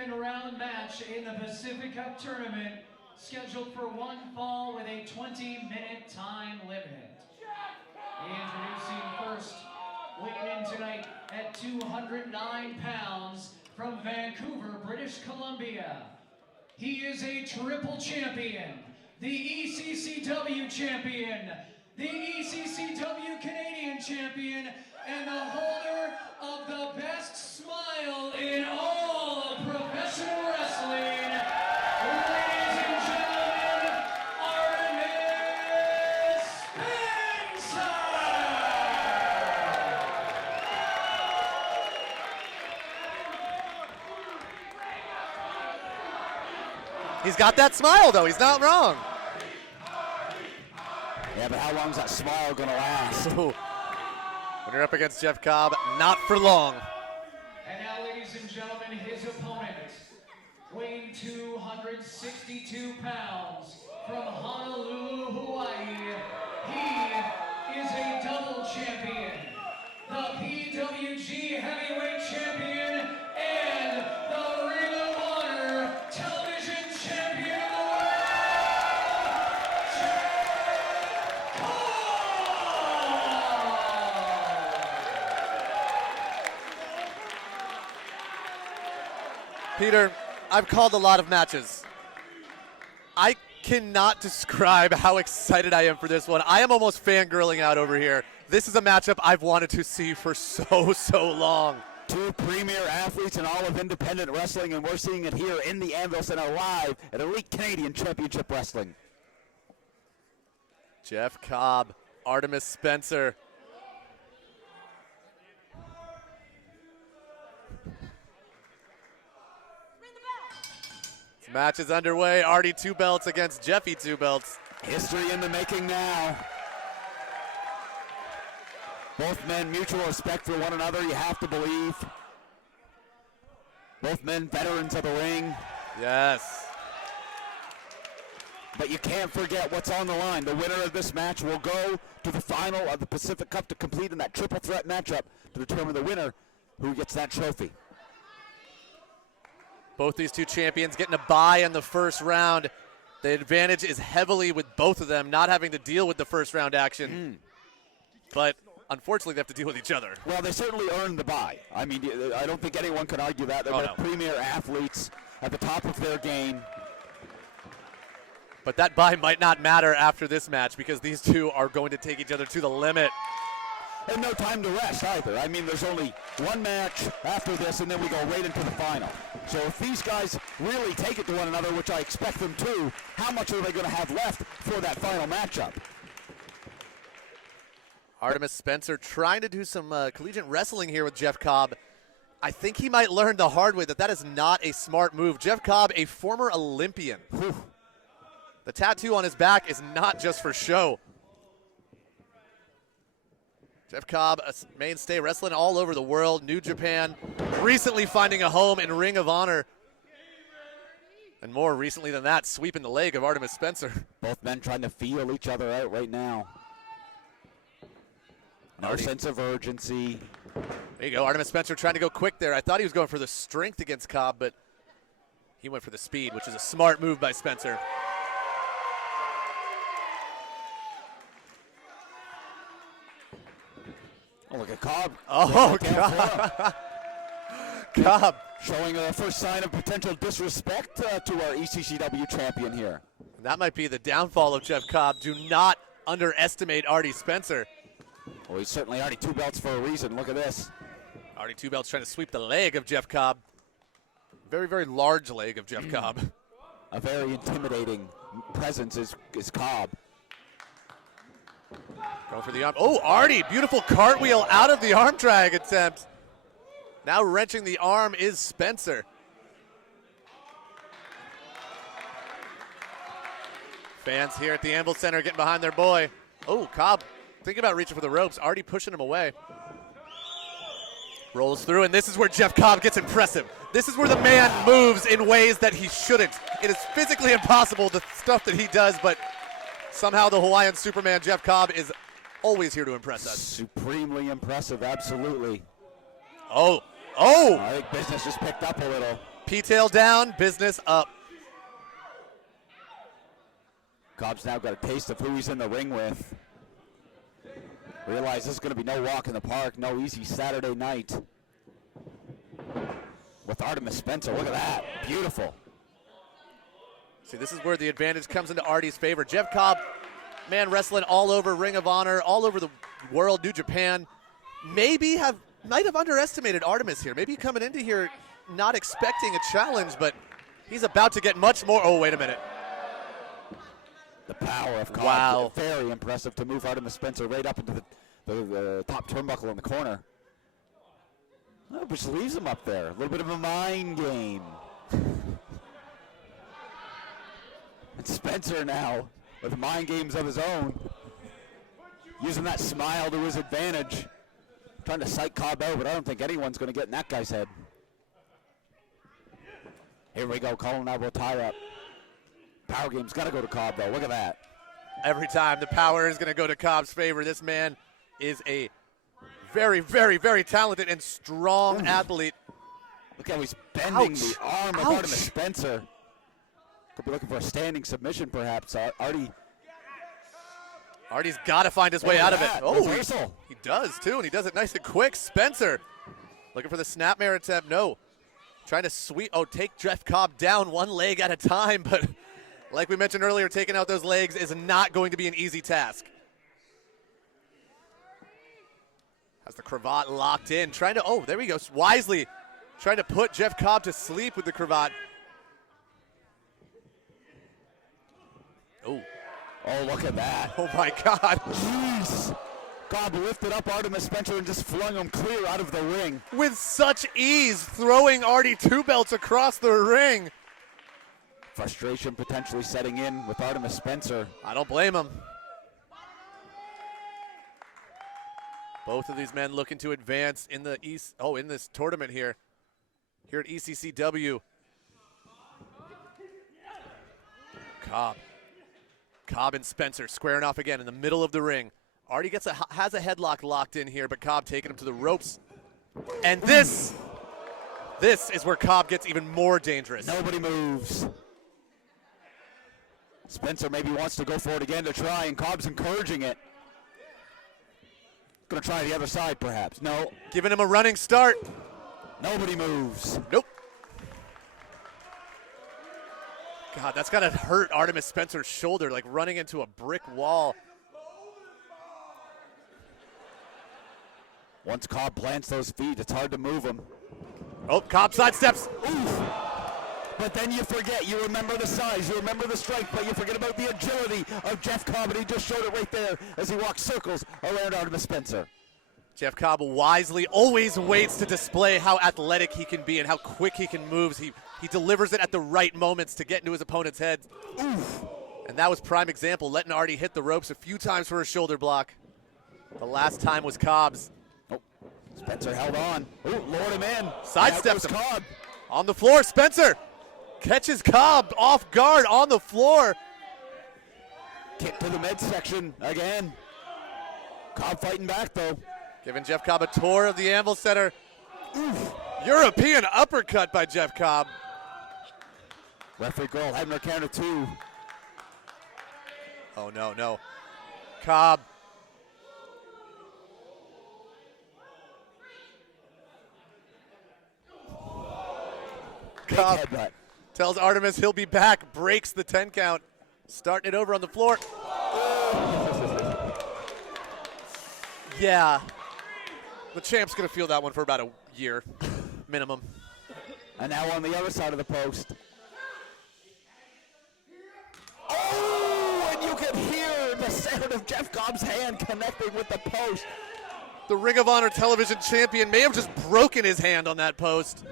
second round match in the Pacific Cup tournament, scheduled for one fall with a 20-minute time limit. Introducing first, weighing in tonight at 209 pounds from Vancouver, British Columbia. He is a triple champion, the ECCW champion, the ECCW Canadian champion, and the holder of the best smile in all of professional wrestling. Ladies and gentlemen, Artemis Spencer! He's got that smile, though. He's not wrong. Yeah, but how long is that smile going to last? When you're up against Jeff Cobb, not for long. And now, ladies and gentlemen, his opponent, weighing 262 pounds from Honolulu, Hawaii. He is a double champion, the PWG heavyweight champion, and the Ring of Honor television champion of the world, Jeff Cobb! Peter, I've called a lot of matches. I cannot describe how excited I am for this one. I am almost fangirling out over here. This is a matchup I've wanted to see for so long. Two premier athletes in all of independent wrestling, and we're seeing it here in the Anvil Center live at Elite Canadian Championship Wrestling. Jeff Cobb, Artemis Spencer. This match is underway. Artie 2 belts against Jeffy 2 belts. History in the making now. Both men mutual respect for one another, you have to believe. Both men veterans of the ring. Yes. But you can't forget what's on the line. The winner of this match will go to the final of the Pacific Cup to compete in that triple threat matchup to determine the winner who gets that trophy. Both these two champions getting a bye in the first round. The advantage is heavily with both of them not having to deal with the first round action. But unfortunately, they have to deal with each other. Well, they certainly earned the bye. I mean, I don't think anyone can argue that. They're both premier athletes at the top of their game. But that bye might not matter after this match because these two are going to take each other to the limit. And no time to rest either. I mean, there's only one match after this, and then we go right into the final. So if these guys really take it to one another, which I expect them to, how much are they going to have left for that final matchup? Artemis Spencer trying to do some collegiate wrestling here with Jeff Cobb. I think he might learn the hard way that that is not a smart move. Jeff Cobb, a former Olympian. Whew. The tattoo on his back is not just for show. Jeff Cobb, a mainstay wrestling all over the world, New Japan, recently finding a home in Ring of Honor. And more recently than that, sweeping the leg of Artemis Spencer. Both men trying to feel each other out right now. No sense of urgency. There you go, Artemis Spencer trying to go quick there. I thought he was going for the strength against Cobb, but he went for the speed, which is a smart move by Spencer. Oh, look at Cobb. Oh, Cobb. Cobb. Showing the first sign of potential disrespect to our ECCW champion here. That might be the downfall of Jeff Cobb. Do not underestimate Artie Spencer. Well, he's certainly already 2 belts for a reason. Look at this. Artie 2 belts trying to sweep the leg of Jeff Cobb. Very, very large leg of Jeff Cobb. A very intimidating presence is Cobb. Going for the arm. Oh, Artie, beautiful cartwheel out of the arm drag attempt. Now wrenching the arm is Spencer. Fans here at the Anvil Center getting behind their boy. Oh, Cobb thinking about reaching for the ropes. Artie pushing him away. Rolls through, and this is where Jeff Cobb gets impressive. This is where the man moves in ways that he shouldn't. It is physically impossible, the stuff that he does, but somehow the Hawaiian Superman, Jeff Cobb, is always here to impress us. Supremely impressive, absolutely. Oh. I think business just picked up a little. P-tail down, business up. Cobb's now got a taste of who he's in the ring with. Realize this is going to be no walk in the park, no easy Saturday night. With Artemis Spencer, look at that, beautiful. See, this is where the advantage comes into Artie's favor. Jeff Cobb, man, wrestling all over Ring of Honor, all over the world, New Japan. Might have underestimated Artemis here. Maybe coming into here not expecting a challenge, but he's about to get much more. Oh, wait a minute. The power of Cobb, wow. Very impressive to move Artemis Spencer right up into the top turnbuckle in the corner. Oh, which leaves him up there. A little bit of a mind game. And Spencer now, with mind games of his own, using that smile to his advantage. Trying to psych Cobb out, but I don't think anyone's going to get in that guy's head. Here we go, Colin elbow tie up. Power game's got to go to Cobb, though. Look at that. Every time the power is going to go to Cobb's favor. This man is a very, very, very talented and strong athlete. Look how he's bending Ouch. the arm of Artemis Spencer. Could be looking for a standing submission, perhaps. Artie's got to find his way out of it. Oh, reversal. He does, too, and he does it nice and quick. Spencer looking for the snapmare attempt. No. Trying to take Jeff Cobb down one leg at a time, but like we mentioned earlier, taking out those legs is not going to be an easy task. Has the cravat locked in, there we go, wisely trying to put Jeff Cobb to sleep with the cravat. Oh, look at that. Oh, my God. Jeez. Cobb lifted up Artemis Spencer and just flung him clear out of the ring. With such ease, throwing Artie two belts across the ring. Frustration potentially setting in with Artemis Spencer. I don't blame him. Both of these men looking to advance in the in this tournament here at ECCW. Cobb and Spencer squaring off again in the middle of the ring. Artie has a headlock locked in here, but Cobb taking him to the ropes. And this is where Cobb gets even more dangerous. Nobody moves. Spencer maybe wants to go for it again to try, and Cobb's encouraging it. Gonna try the other side, perhaps. No. Giving him a running start. Nobody moves. Nope. God, that's gotta hurt Artemis Spencer's shoulder, like running into a brick wall. Once Cobb plants those feet, it's hard to move him. Oh, Cobb sidesteps. Oof. But then you forget, you remember the size, you remember the strength, but you forget about the agility of Jeff Cobb, and he just showed it right there as he walked circles around Artemis Spencer. Jeff Cobb wisely always waits to display how athletic he can be and how quick he can move. He delivers it at the right moments to get into his opponent's head. Oof. And that was prime example, letting Artie hit the ropes a few times for a shoulder block. The last time was Cobb's. Oh, Spencer held on. Oh, lured him in. Sidesteps him. Cobb. On the floor, Spencer catches Cobb off guard on the floor. Kick to the midsection again. Cobb fighting back, though. Giving Jeff Cobb a tour of the Anvil Center. Oof. European uppercut by Jeff Cobb. Referee Girl having her count of two. Oh, no. Cobb. Cobb tells Artemis he'll be back, breaks the 10 count, starting it over on the floor. Yeah. The champ's going to feel that one for about a year, minimum. And now on the other side of the post. Oh, and you can hear the sound of Jeff Cobb's hand connecting with the post. The Ring of Honor television champion may have just broken his hand on that post.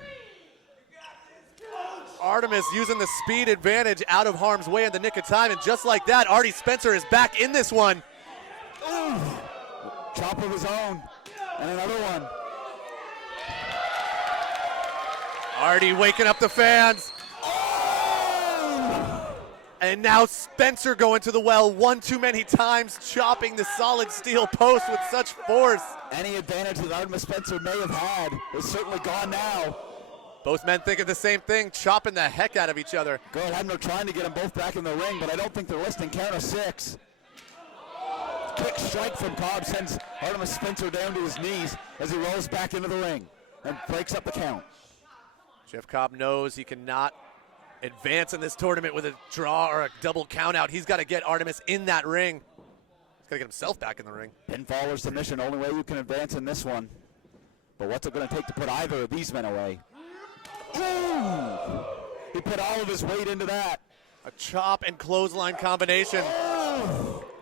Artemis using the speed advantage out of harm's way in the nick of time, and just like that, Artie Spencer is back in this one. Ooh. Chop of his own, and another one. Artie waking up the fans. Oh! And now Spencer going to the well one too many times, chopping the solid steel post with such force. Any advantage that Artemis Spencer may have had is certainly gone now. Both men thinking the same thing, chopping the heck out of each other. Girl Hebner trying to get them both back in the ring, but I don't think they're listening. Count of 6. Quick strike from Cobb sends Artemis Spencer down to his knees as he rolls back into the ring and breaks up the count. Jeff Cobb knows he cannot advance in this tournament with a draw or a double count out. He's got to get Artemis in that ring. He's got to get himself back in the ring. Pinfall or submission, only way you can advance in this one. But what's it going to take to put either of these men away? Ooh! He put all of his weight into that. A chop and clothesline combination.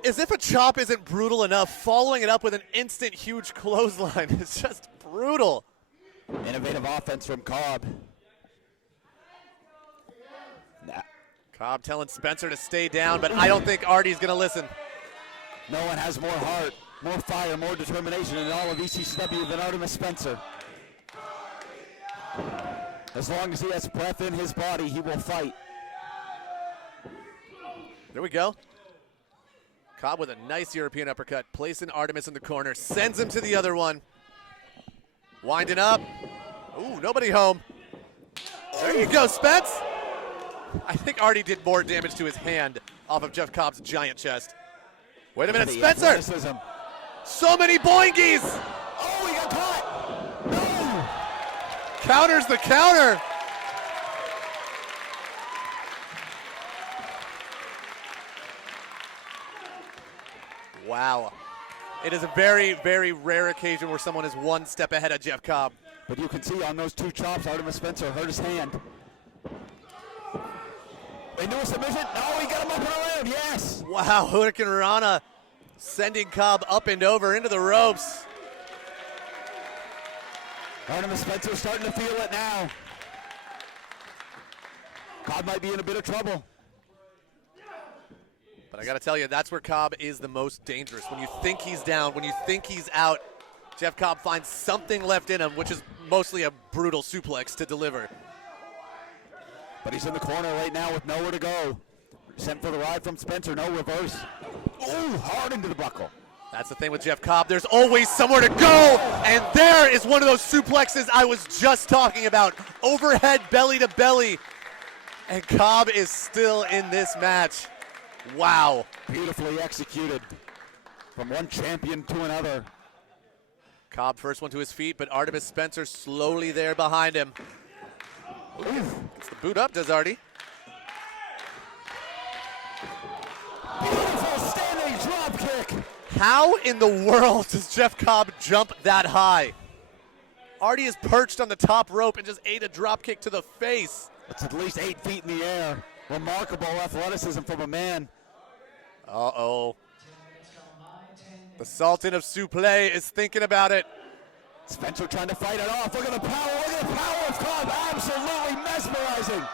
As if a chop isn't brutal enough, following it up with an instant huge clothesline is just brutal. Innovative offense from Cobb. Cobb telling Spencer to stay down, but I don't think Artie's going to listen. No one has more heart, more fire, more determination in all of ECCW than Artemis Spencer. As long as he has breath in his body, he will fight. There we go. Cobb with a nice European uppercut, placing Artemis in the corner, sends him to the other one. Winding up. Ooh, nobody home. There you go, Spence. I think Artie did more damage to his hand off of Jeff Cobb's giant chest. Wait a minute, Spencer. Athleticism. So many boingies. Oh, he got caught. No. Counters the counter. Wow. It is a very, very rare occasion where someone is one step ahead of Jeff Cobb. But you can see on those 2 chops, Artemis Spencer hurt his hand. Into a submission. Oh, he got him up and around. Yes. Wow, Hurricane Rana sending Cobb up and over into the ropes. Artemis Spencer starting to feel it now. Cobb might be in a bit of trouble. But I got to tell you, that's where Cobb is the most dangerous. When you think he's down, when you think he's out, Jeff Cobb finds something left in him, which is mostly a brutal suplex to deliver. But he's in the corner right now with nowhere to go. Sent for the ride from Spencer, no reverse. Ooh, hard into the buckle. That's the thing with Jeff Cobb. There's always somewhere to go, and there is one of those suplexes I was just talking about. Overhead, belly to belly, and Cobb is still in this match. Wow. Beautifully executed from one champion to another. Cobb first one to his feet, but Artemis Spencer slowly there behind him. It's the boot up, does Artie? Beautiful standing drop kick. How in the world does Jeff Cobb jump that high? Artie is perched on the top rope and just ate a drop kick to the face. It's at least 8 feet in the air. Remarkable athleticism from a man. Uh-oh. The Sultan of Suplex is thinking about it. Spencer trying to fight it off. Look at the power. Look at the power of Cobb. Absolutely mesmerizing.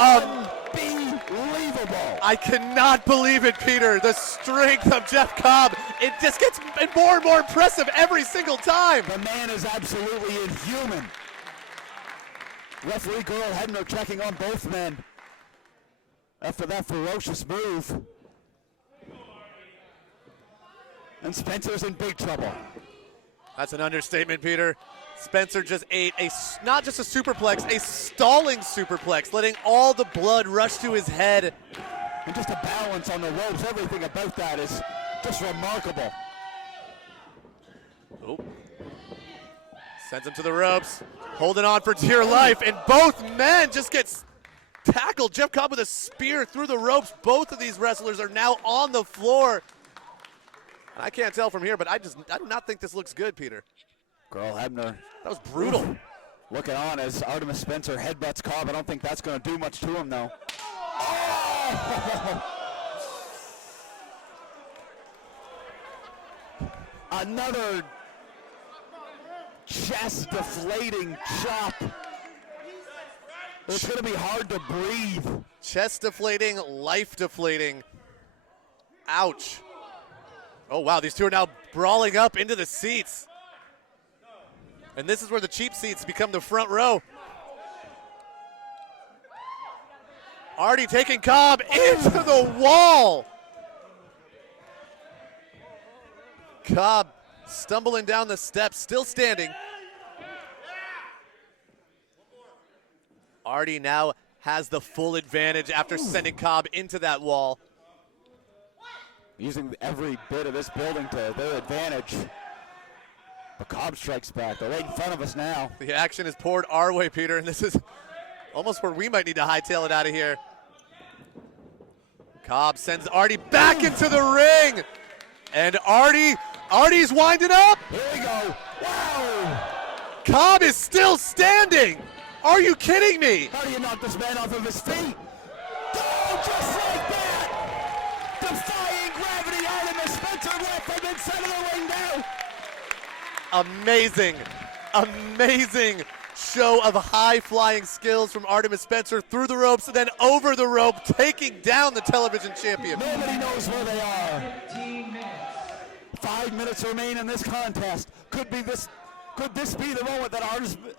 Unbelievable. I cannot believe it, Peter. The strength of Jeff Cobb. It just gets more and more impressive every single time. The man is absolutely inhuman. Referee Girl Hebner checking on both men after that ferocious move. And Spencer's in big trouble. That's an understatement, Peter. Spencer just ate not just a superplex, a stalling superplex, letting all the blood rush to his head. And just a balance on the ropes, everything about that is just remarkable. Oh. Sends him to the ropes, holding on for dear life, and both men just get tackled. Jeff Cobb with a spear through the ropes. Both of these wrestlers are now on the floor. I can't tell from here, but I do not think this looks good, Peter. Girl Hebner. That was brutal. Looking on as Artemis Spencer headbutts Cobb. I don't think that's going to do much to him, though. Oh! Another chest-deflating chop. It's going to be hard to breathe. Chest deflating, life deflating. Ouch. Oh, wow, these two are now brawling up into the seats. And this is where the cheap seats become the front row. Artie taking Cobb into the wall. Cobb stumbling down the steps, still standing. Artie now has the full advantage after sending Cobb into that wall. Using every bit of this building to their advantage. But Cobb strikes back. They're right in front of us now. The action is poured our way, Peter, and this is almost where we might need to hightail it out of here. Cobb sends Artie back into the ring. And Artie's winding up. Here we go. Wow. Cobb is still standing. Are you kidding me? How do you knock this man off of his feet? Oh, just like that. Defying gravity, Artemis Spencer left from inside of the ring now. Amazing, amazing show of high-flying skills from Artemis Spencer through the ropes and then over the rope, taking down the television champion. Nobody knows where they are. 15 minutes. 5 minutes remain in this contest. Could this be the moment that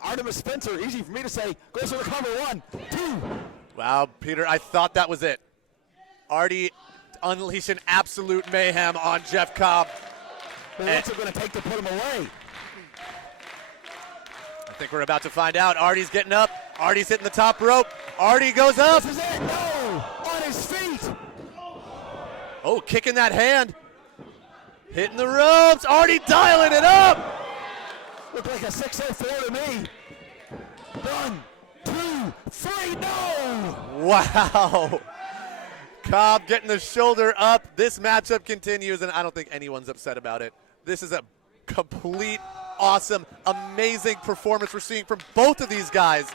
Artemis Spencer, easy for me to say, goes for the cover? 1, 2. Wow, Peter, I thought that was it. Artie unleashing absolute mayhem on Jeff Cobb. What's it going to take to put him away? I think we're about to find out. Artie's getting up. Artie's hitting the top rope. Artie goes up. This is it. No! On his feet. Oh, kicking that hand. Hitting the ropes. Artie dialing it up. Looked like a 604 to me. 1, 2, 3, no! Wow. Cobb getting the shoulder up. This matchup continues, and I don't think anyone's upset about it. This is a complete, awesome, amazing performance we're seeing from both of these guys.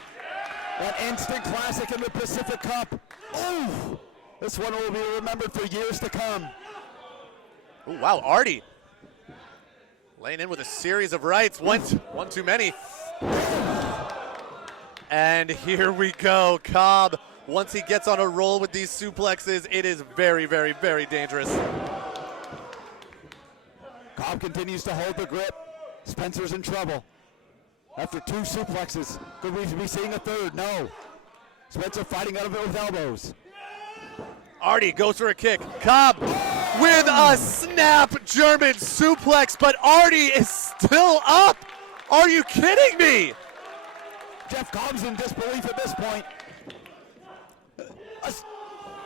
An instant classic in the Pacific Cup. Ooh! This one will be remembered for years to come. Ooh, wow, Artie laying in with a series of rights. One too many. And here we go. Cobb, once he gets on a roll with these suplexes, it is very, very, very dangerous. Cobb continues to hold the grip. Spencer's in trouble. After 2 suplexes, could we be seeing a third? No. Spencer fighting out of it with elbows. Artie goes for a kick. Cobb with a snap German suplex, but Artie is still up. Are you kidding me? Jeff Cobb's in disbelief at this point.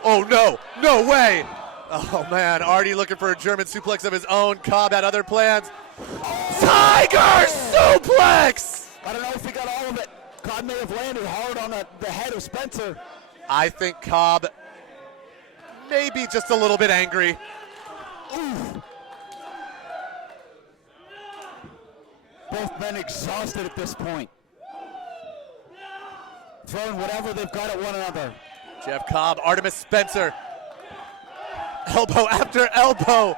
Oh no, no way. Oh man, Artie looking for a German suplex of his own. Cobb had other plans. Tiger suplex! I don't know if he got all of it. Cobb may have landed hard on the head of Spencer. I think Cobb may be just a little bit angry. Ooh. Both men exhausted at this point. Throwing whatever they've got at one another. Jeff Cobb, Artemis Spencer. Elbow after elbow.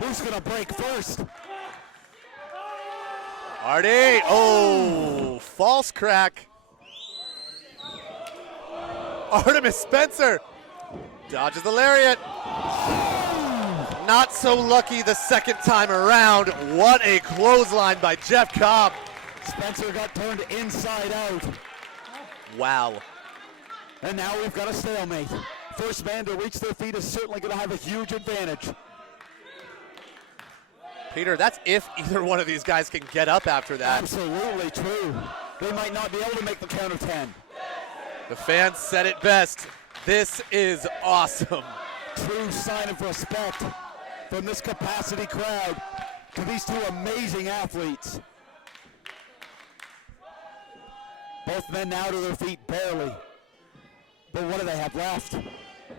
Who's gonna break first? Artie, oh, false crack. Artemis Spencer dodges the lariat. Not so lucky the second time around. What a clothesline by Jeff Cobb. Spencer got turned inside out. Wow. And now we've got a stalemate. First man to reach their feet is certainly going to have a huge advantage. Peter, that's if either one of these guys can get up after that. Absolutely true. They might not be able to make the count of 10. The fans said it best. This is awesome. True sign of respect from this capacity crowd to these 2 amazing athletes. Both men now to their feet barely. But what do they have left?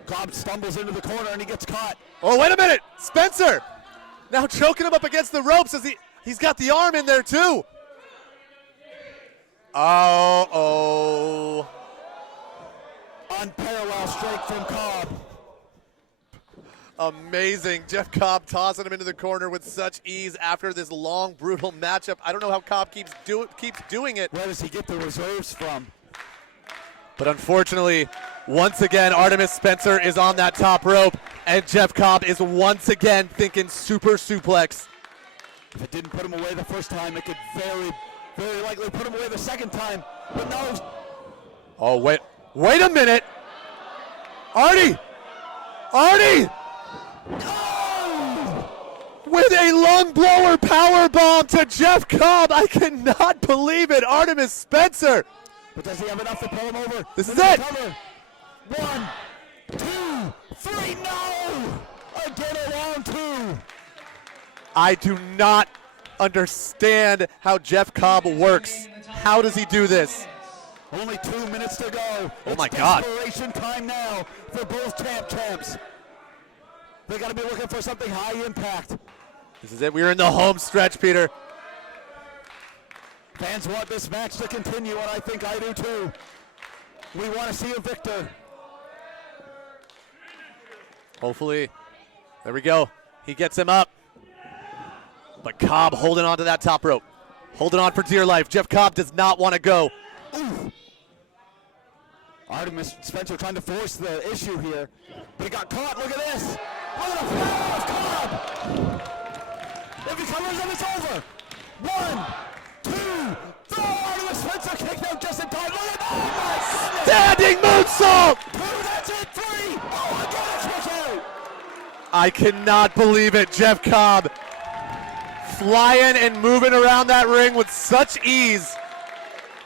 Cobb stumbles into the corner and he gets caught. Oh, wait a minute. Spencer now choking him up against the ropes as he's got the arm in there too. Oh. Unparalleled strike from Cobb. Amazing. Jeff Cobb tossing him into the corner with such ease after this long, brutal matchup. I don't know how Cobb keeps doing it. Where does he get the reserves from? But unfortunately, once again, Artemis Spencer is on that top rope, and Jeff Cobb is once again thinking super suplex. If it didn't put him away the first time, it could very, very likely put him away the second time. But no. Oh, wait a minute. Artie! Artie! With a lung blower power bomb to Jeff Cobb. I cannot believe it. Artemis Spencer. But does he have enough to pull him over? This is it. 1, 2, 3, no! Again a round 2. I do not understand how Jeff Cobb works. How does he do this? Only 2 minutes to go. Oh my God. Desperation time now for both champs. They got to be looking for something high impact. This is it. We're in the home stretch, Peter. Fans want this match to continue, and I think I do too. We want to see a victor. Hopefully. There we go. He gets him up. But Cobb holding on to that top rope. Holding on for dear life. Jeff Cobb does not want to go. Ooh. Artemis Spencer trying to force the issue here. But he got caught. Look at this. Look at the power of Cobb. If he covers him, it's over. 1, 2, 3. Artemis Spencer kicked out just in time. Look at that. Standing moonsault. 2, that's it. 3. Oh, again, it's kick out. I cannot believe it. Jeff Cobb flying and moving around that ring with such ease.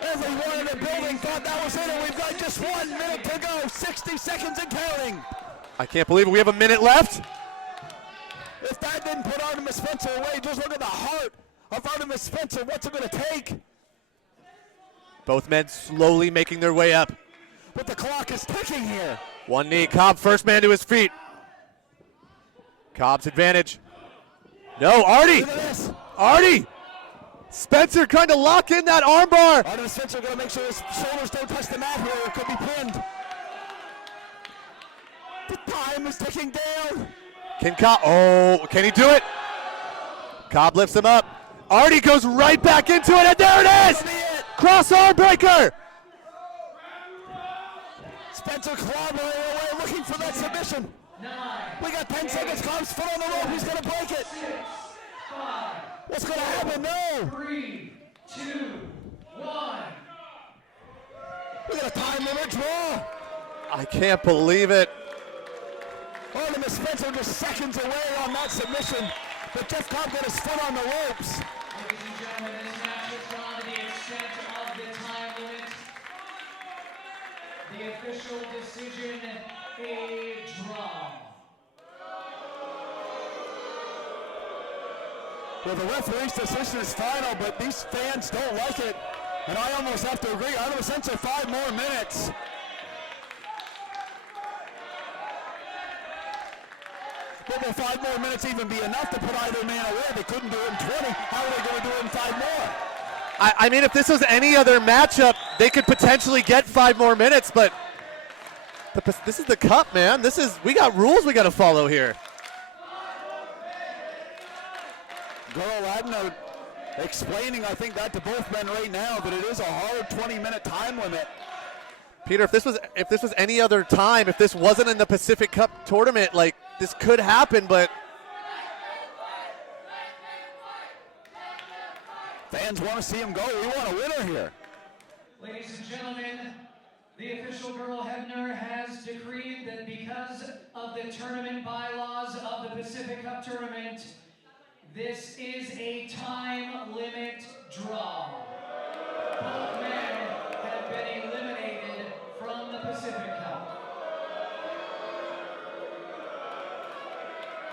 Everyone in the building thought that was it, and we've got just 1 minute to go. 60 seconds and counting. I can't believe it. We have a minute left. If that didn't put Artemis Spencer away, just look at the heart of Artemis Spencer. What's it going to take? Both men slowly making their way up. But the clock is ticking here. One knee. Cobb first man to his feet. Cobb's advantage. No, Artie. Look at this. Artie. Spencer trying to lock in that armbar. Artemis Spencer going to make sure his shoulders don't touch the mat here. It could be pinned. The time is ticking down. Can Cobb, can he do it? Cobb lifts him up. Artie goes right back into it, and there it is! Cross arm breaker! Spencer clawing away, looking for that submission. We got 10 seconds. Cobb's foot on the rope. He's going to break it. What's going to happen? No. 3, 2, 1. We got a time limit draw. I can't believe it. Artemis Spencer just seconds away on that submission, but Jeff Cobb got his foot on the ropes. Ladies and gentlemen, this match has gone to the extent of the time limit. The official decision, a draw. Well, the referee's decision is final, but these fans don't like it, and I almost have to agree. Artemis Spencer 5 more minutes. But will 5 more minutes even be enough to put either man away? They couldn't do it in 20. How are they going to do it in 5 more? I mean, if this was any other matchup, they could potentially get 5 more minutes, but this is the cup, man. We got rules we got to follow here. Gurl Abner explaining, I think, that to both men right now, that it is a hard 20-minute time limit. Peter, if this was any other time, if this wasn't in the Pacific Cup tournament, like, this could happen, but fans want to see him go. We want a winner here. Ladies and gentlemen, the official Gurl Hebner has decreed that because of the tournament bylaws of the Pacific Cup tournament, this is a time limit draw. Both men have been eliminated from the Pacific Cup.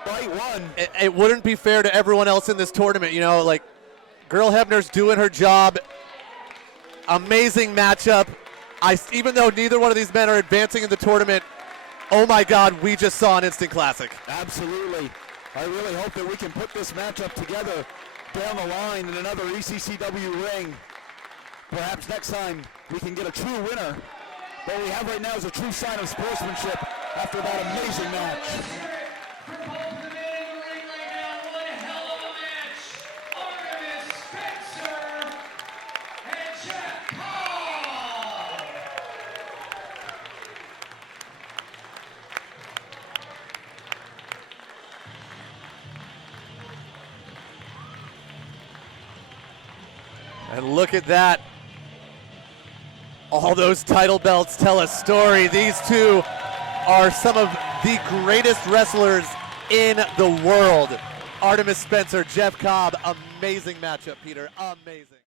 Right one. it wouldn't be fair to everyone else in this tournament. You know, like, Gurl Hebner's doing her job. Amazing matchup. Even though neither one of these men are advancing in the tournament, oh my God, we just saw an instant classic. Absolutely. I really hope that we can put this matchup together down the line in another ECCW ring. Perhaps next time we can get a true winner. What we have right now is a true sign of sportsmanship after that amazing match. For both the men in the ring right now, one hell of a match. Artemis Spencer and Jeff Cobb. And look at that. All those title belts tell a story. These two are some of the greatest wrestlers in the world. Artemis Spencer, Jeff Cobb, amazing matchup, Peter, amazing.